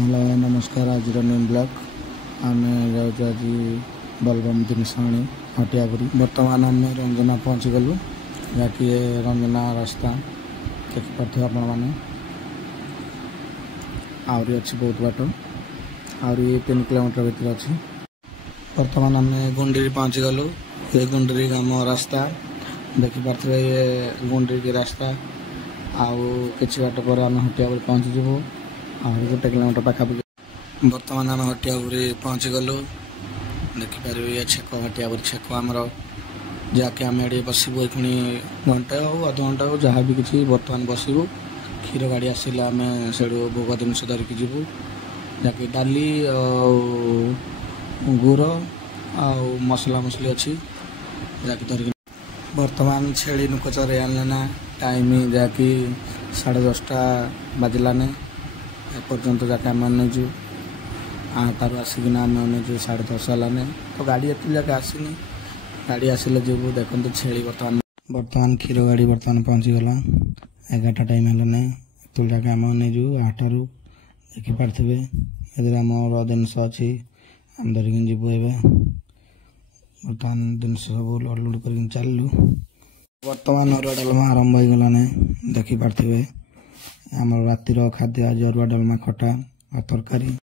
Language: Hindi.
हेलो नमस्कार। आज न्यू ब्लॉग आम जाऊँ आज बलबम जिनसाणी हटियापुरी। बर्तमान आम रंजना पहुँची गलु जहाँकि रंजना रास्ता देखिपे आपण मैंने आहरी अच्छी बहुत बाट आहरी 3 किलोमीटर भीतर अच्छी। बर्तमान आम गुंडी पहुँची गलु। ये गुंडी गाम रास्ता देखिपे ये गुंडी की रास्ता आउ किसी बाट पर आम हटियापुरी पहुँची जीवु। आहरी 1 किलोमीटर पाखापाखि। बर्तमान आम हटियापुरी पहुँची गलु। देखिपार ये छेक हटियापुरी छेक आमर जहाँकि आम ये बसबू पुणी घंटे हो अध घंटा हो जहाँ भी किसी बर्तमान बसबू। क्षीर गाड़ी आसिले आम से भोग जिनस धरिकी जीवु जहाँकि डाली गुड़ आ मसला मसली अच्छी जहाँकि धरिकी। बर्तमान छेली नुक चरे आना टाइम जहाँकि 10:30 बाजिलाने एपर्यंत जहाँकि आम अनेजु 8 आसिकिना आम अनेजु 10:30 हेलाने। तो गाड़ी एत जगह आसनी गाड़ी आसिले जीवु। देखते छेली बर्तमान क्षीर गाड़ी बर्तमान पहुँची गला 11टा टाइम हेलाने तो जगह आम अनेजु 8 रु देखिपारे ए आम जिनस अच्छी आम धरिकी जीवु। ए बर्तमान जिनस सब लोड लोड कर चलू। बर्तमान अरुआ डालमा आरंभ हो गलाने देखिपारे आम रातिर खाद्य आज अरुआ डालमा खटा और तरकारी।